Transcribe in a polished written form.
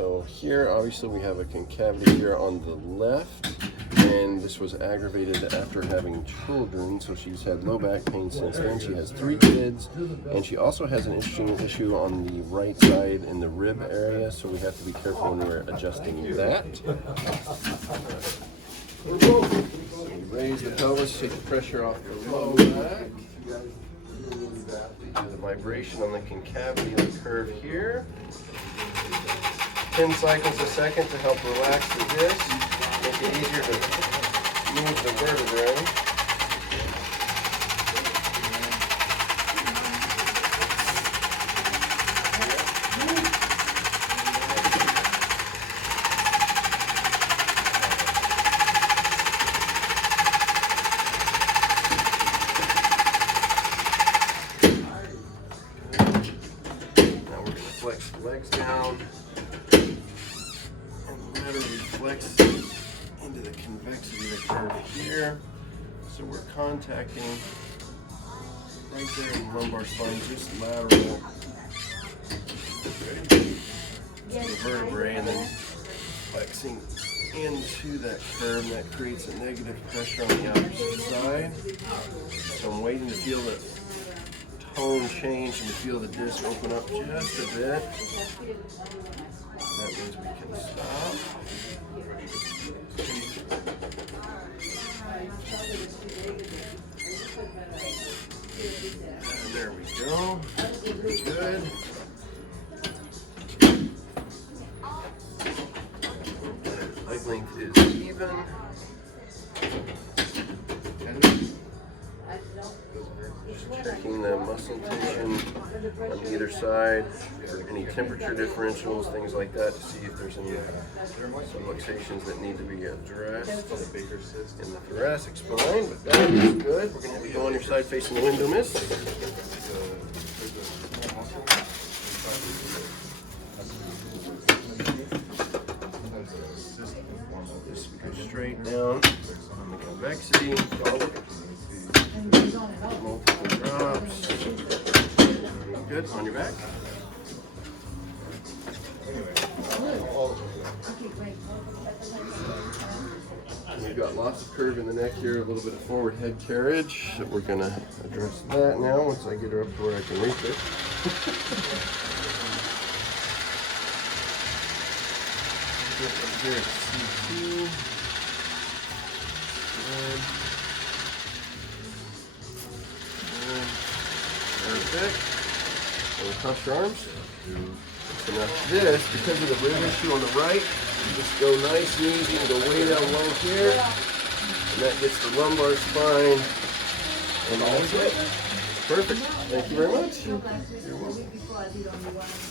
So here, obviously, we have a concavity here on the left, and this was aggravated after having children. So she's had low back pain since then. She has 3 kids, and she also has an interesting issue on the right side in the rib area. So we have to be careful when we're adjusting that. So raise the pelvis, take the pressure off the low back. Do the vibration on the concavity of the curve here. 10 cycles a second to help relax the disc, make it easier to move the vertebrae. Now we're going to flex the legs down. Flex into the convexity of the curve here. So we're contacting right there in the lumbar spine, just lateral to the vertebrae, and then flexing into that curve, and that creates a negative pressure on the opposite side. So I'm waiting to feel the tone change and to feel the disc open up just a bit. That means we can stop. And there we go. Very good. Leg length is even. Just checking the muscle tension on either side for any temperature differentials, things like that, to see if there's any subluxations that need to be addressed in the thoracic spine. But that is good. We're going to have you go on your side facing the window, miss. Just go straight down on the convexity. Multiple drops. Good. On your back. And you've got lots of curve in the neck here, a little bit of forward head carriage. So we're going to address that now once I get her up to where I can reach it. Get up here at C2. Perfect. And cross your arms. So now this, because of the rib issue on the right, you just go nice and easy and go way down low here. And that gets the lumbar spine. And that's it. Perfect. Thank you very much. You're welcome.